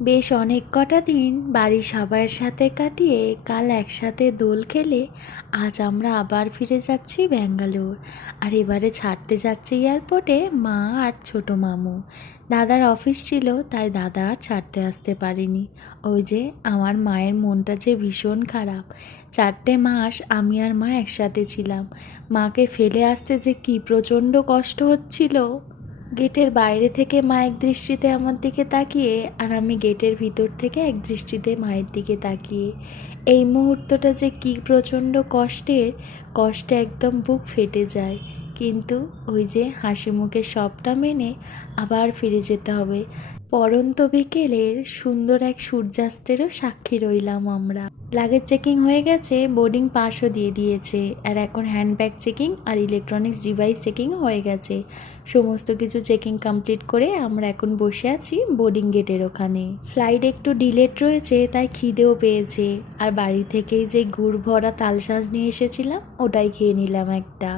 বেশ অনেক কটা দিন বাড়ির সবার সাথে কাটিয়ে কাল একসাথে দোল খেলে আজ আমরা আবার ফিরে যাচ্ছি ব্যাঙ্গালোর। আর এবারে ছাড়তে যাচ্ছে এয়ারপোর্টে মা আর ছোট মামু। দাদার অফিস ছিল তাই দাদা আর ছাড়তে আসতে পারেনি। ওই যে আমার মায়ের মনটা যে ভীষণ খারাপ। 4টে মাস আমি আর মা একসাথে ছিলাম। মাকে ফেলে আসতে যে কী প্রচণ্ড কষ্ট হচ্ছিল। গেটের বাইরে থেকে মা এক দৃষ্টিতে আমার দিকে তাকিয়ে আর আমি গেটের ভিতর থেকে এক দৃষ্টিতে মায়ের দিকে তাকিয়ে। এই মুহূর্তটা যে কী প্রচণ্ড কষ্টে একদম বুক ফেটে যায়। কিন্তু ওই যে হাসি মুখে সবটা মেনে আবার ফিরে যেতে হবে। পড়ন্ত বিকেলের সুন্দর এক সূর্যাস্তেরও সাক্ষী রইলাম আমরা। লাগেজ চেকিং হয়ে গেছে, বোর্ডিং পাসও দিয়ে দিয়েছে, আর এখন হ্যান্ডব্যাগ চেকিং আর ইলেকট্রনিক্স ডিভাইস চেকিংও হয়ে গেছে। সমস্ত কিছু চেকিং কমপ্লিট করে আমরা এখন বসে আছি বোর্ডিং গেটের ওখানে। ফ্লাইট একটু ডিলেট রয়েছে তাই খিদেও পেয়েছে, আর বাড়ি থেকেই যে গুড় ভরা তালশাঁস নিয়ে এসেছিলাম ওটাই খেয়ে নিলাম একটা।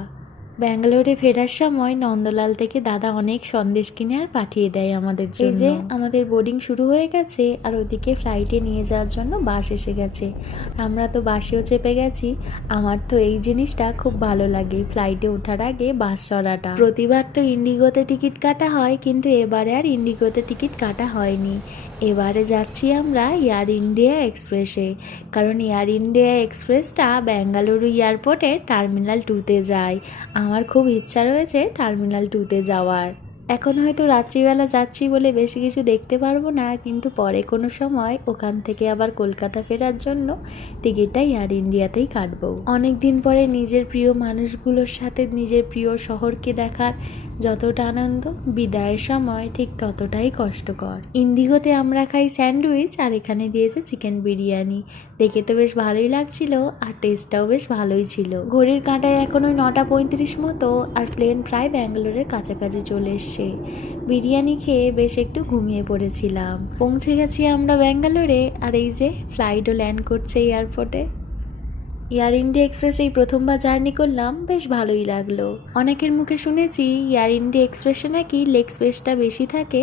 ব্যাঙ্গালোরে ফেরার সময় নন্দলাল থেকে দাদা অনেক সন্দেশ কিনে আর পাঠিয়ে দেয় আমাদের জন্য। এই যে আমাদের বোর্ডিং শুরু হয়ে গেছে আর ওদিকে ফ্লাইটে নিয়ে যাওয়ার জন্য বাস এসে গেছে। আমরা তো বাসেও চেপে গেছি। আমার তো এই জিনিসটা খুব ভালো লাগে, ফ্লাইটে ওঠার আগে বাস চড়াটা। প্রতিবার তো ইন্ডিগোতে টিকিট কাটা হয়, কিন্তু এবারে আর ইন্ডিগোতে টিকিট কাটা হয়নি। এবারে যাচ্ছি আমরা এয়ার ইন্ডিয়া এক্সপ্রেসে, কারণ এয়ার ইন্ডিয়া এক্সপ্রেসটা বেঙ্গালুরু এয়ারপোর্টে টার্মিনাল 2তে যায়। আমার খুব ইচ্ছা রয়েছে টার্মিনাল 2তে যাওয়ার। এখন হয়তো রাত্রিবেলা যাচ্ছি বলে বেশি কিছু দেখতে পারবো না, কিন্তু পরে কোনো সময় ওখান থেকে আবার কলকাতা ফেরার জন্য টিকিটটা এয়ার ইন্ডিয়াতেই কাটবো। অনেক দিন পরে নিজের প্রিয় মানুষগুলোর সাথে নিজের প্রিয় শহরকে দেখার যতটা আনন্দ, বিদায়ের সময় ঠিক ততটাই কষ্টকর। ইন্ডিগোতে আমরা খাই স্যান্ডউইচ আর এখানে দিয়েছে চিকেন বিরিয়ানি। দেখে তো বেশ ভালোই লাগছিল আর টেস্টটাও বেশ ভালোই ছিল। ঘড়ির কাঁটায় এখন ওই 9:35 মতো, আর প্লেন প্রায় ব্যাঙ্গালোরের কাছাকাছি চলে এসছে। বিরিয়ানি খেয়ে বেশ একটু ঘুমিয়ে পড়েছিলাম। পৌঁছে গেছি আমরা ব্যাঙ্গালোরে, আর এই যে ফ্লাইটও ল্যান্ড করছে এয়ারপোর্টে। এয়ার ইন্ডিয়া এক্সপ্রেস এই প্রথমবার জার্নি করলাম, বেশ ভালোই লাগলো। অনেকের মুখে শুনেছি এয়ার ইন্ডিয়া এক্সপ্রেসে নাকি লেগ স্পেসটা বেশি থাকে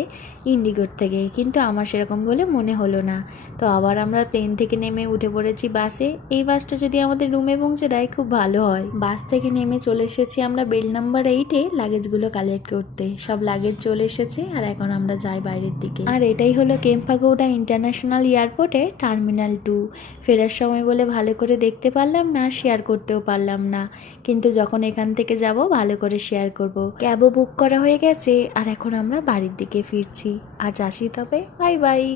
ইন্ডিগোর থেকে, কিন্তু আমার সেরকম বলে মনে হলো না। তো আবার আমরা প্লেন থেকে নেমে উঠে পড়েছি বাসে। এই বাসটা যদি আমাদের রুমে পৌঁছে দেয় খুব ভালো হয়। বাস থেকে নেমে চলে এসেছি আমরা বেল নাম্বার 8-এ লাগেজগুলো কালেক্ট করতে। সব লাগেজ চলে এসেছে আর এখন আমরা যাই বাইরের দিকে। আর এটাই হলো কেম্পাগৌড়া ইন্টারন্যাশনাল এয়ারপোর্টে টার্মিনাল 2। ফেরার সময় বলে ভালো করে দেখতে পারলাম না, শেয়ার করতেও পারলাম না, কিন্তু যখন এখান থেকে যাব ভালো করে শেয়ার করব। ক্যাবও বুক করা হয়ে গেছে আর এখন আমরা বাড়ির দিকে ফিরছি। আজ আসি তবে, বাই বাই।